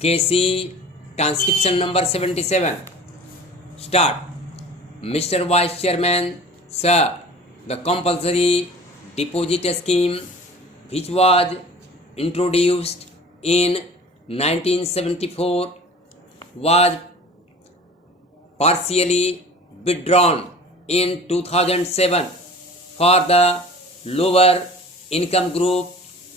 KC transcription number 77. Start. Mr. Vice Chairman, sir, the compulsory deposit scheme which was introduced in 1974 was partially withdrawn in 2007 for the lower income group,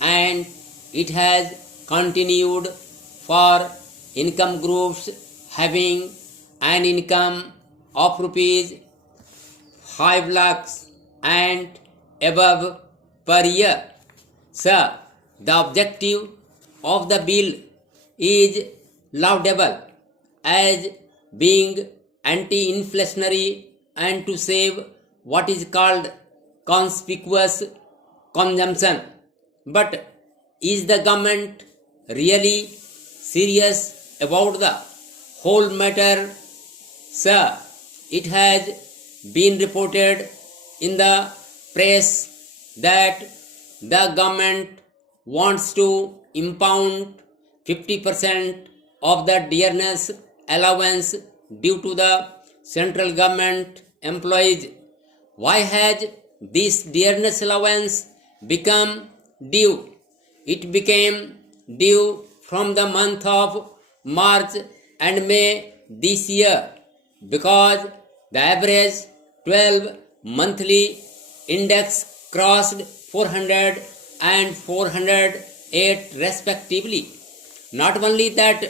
and it has continued for income groups having an income of rupees 5 lakhs and above per year. Sir, the objective of the bill is laudable as being anti-inflationary and to save what is called conspicuous consumption. But is the government really serious about the whole matter? Sir, it has been reported in the press that the government wants to impound 50% of the dearness allowance due to the central government employees. Why has this dearness allowance become due? It became due from the month of March and May this year because the average 12 monthly index crossed 400 and 408 respectively. Not only that,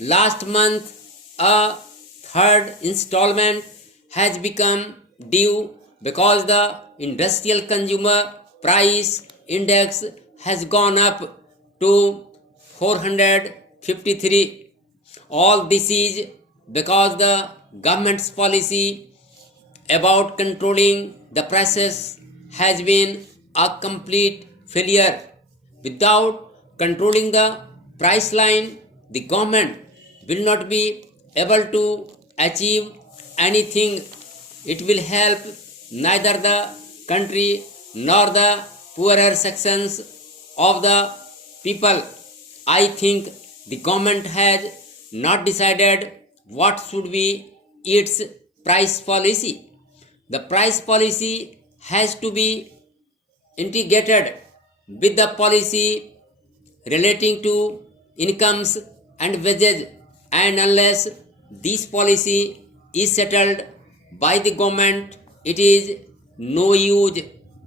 last month a third installment has become due because the industrial consumer price index has gone up to 453. All this is because the government's policy about controlling the prices has been a complete failure. Without controlling the price line, the government will not be able to achieve anything. It will help neither the country nor the poorer sections of the people. I think the government has not decided what should be its price policy. The price policy has to be integrated with the policy relating to incomes and wages, and unless this policy is settled by the government, it is no use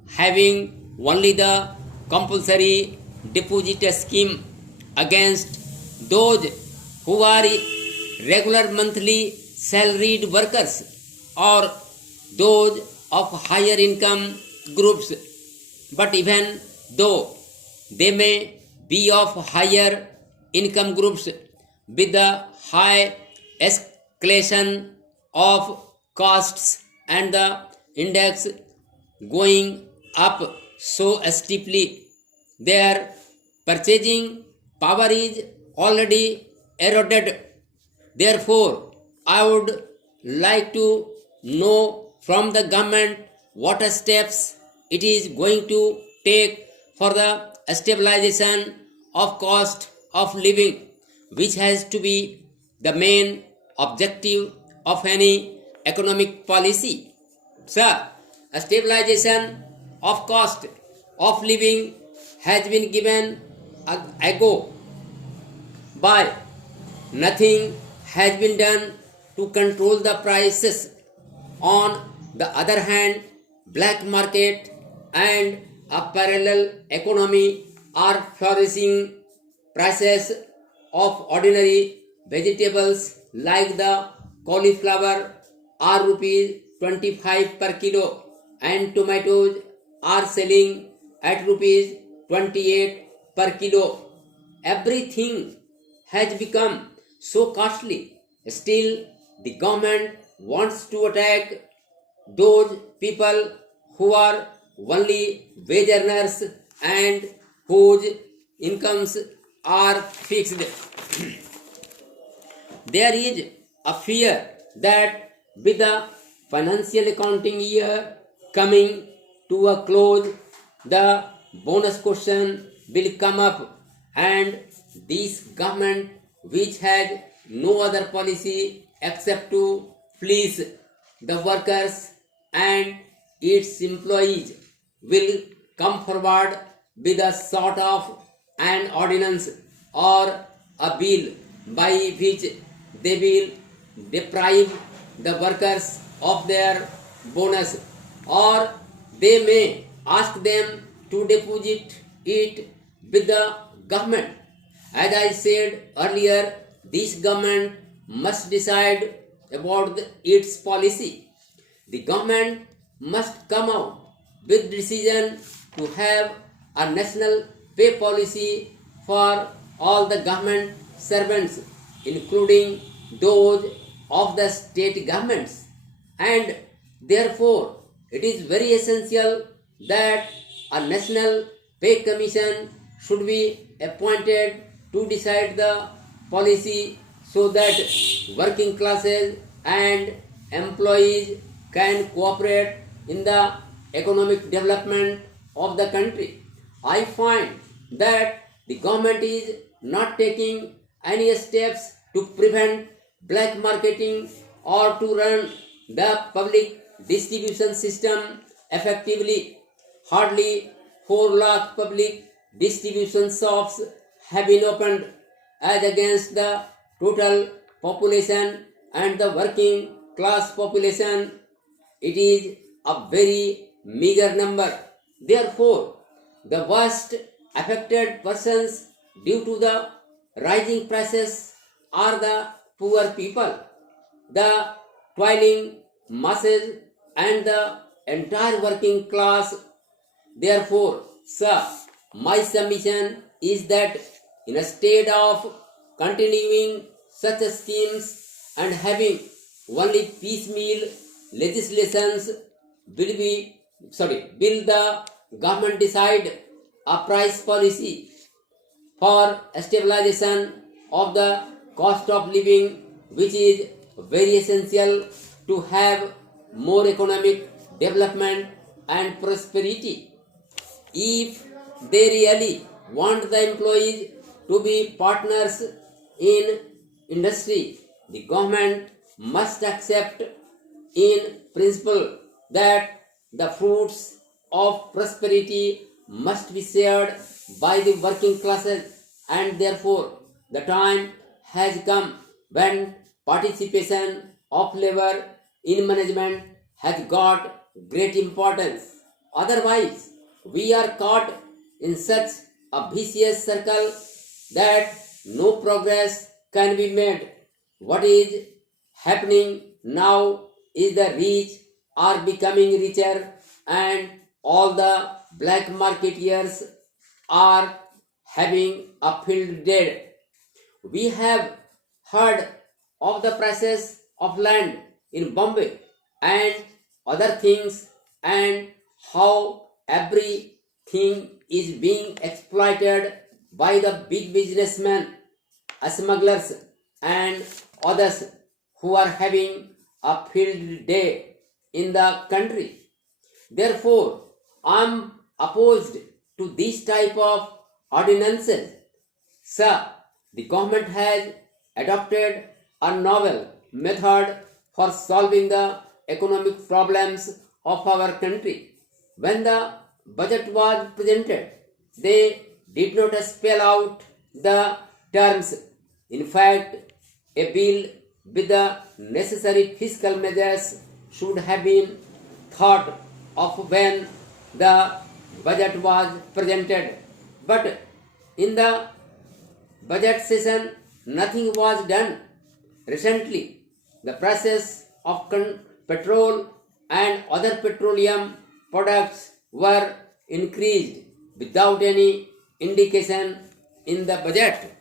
having only the compulsory deposit scheme against those who are regular monthly salaried workers or those of higher income groups. But even though they may be of higher income groups, with the high escalation of costs and the index going up so steeply, their purchasing power is already eroded. Therefore, I would like to know from the government what steps it is going to take for the stabilization of cost of living, which has to be the main objective of any economic policy. Sir, a stabilization of cost of living has been given ago by nothing has been done to control the prices. On the other hand, black market and a parallel economy are flourishing. Prices of ordinary vegetables like the cauliflower are rupees 25 per kilo, and tomatoes are selling at rupees 28 per kilo. Everything has become so costly. Still, the government wants to attack those people who are only wage earners and whose incomes are fixed. There is a fear that with the financial accounting year coming to a close, the bonus question will come up, and this government which has no other policy except to fleece the workers and its employees, will come forward with a sort of an ordinance or a bill by which they will deprive the workers of their bonus, or they may ask them to deposit it with the government. As I said earlier, this government must decide about its policy. The government must come out with decision to have a national pay policy for all the government servants, including those of the state governments. And therefore, it is very essential that a national pay commission should be appointed to decide the policy so that working classes and employees can cooperate in the economic development of the country. I find that the government is not taking any steps to prevent black marketing or to run the public distribution system effectively. Hardly 4 lakh public distribution shops have been opened as against the total population and the working class population. It is a very meager number. Therefore, the worst affected persons due to the rising prices are the poor people, the toiling masses, and the entire working class. Therefore, sir, my submission is that instead of continuing such schemes and having only piecemeal legislations, will the government decide a price policy for stabilization of the cost of living, which is very essential to have more economic development and prosperity. If they really want the employees to be partners in industry, the government must accept in principle that the fruits of prosperity must be shared by the working classes, and therefore the time has come when participation of labor in management has got great importance. Otherwise, we are caught in such a vicious circle that no progress can be made. What is happening now is the rich are becoming richer and all the black marketeers are having a field day. We have heard of the prices of land in Bombay and other things, and how everything is being exploited by the big businessmen, smugglers, and others who are having a field day in the country. Therefore, I am opposed to this type of ordinances. Sir, the government has adopted a novel method for solving the economic problems of our country. When the budget was presented, they did not spell out the terms. In fact, a bill with the necessary fiscal measures should have been thought of when the budget was presented. But in the budget session, nothing was done. Recently, the prices of petrol and other petroleum products were increased without any indication in the budget.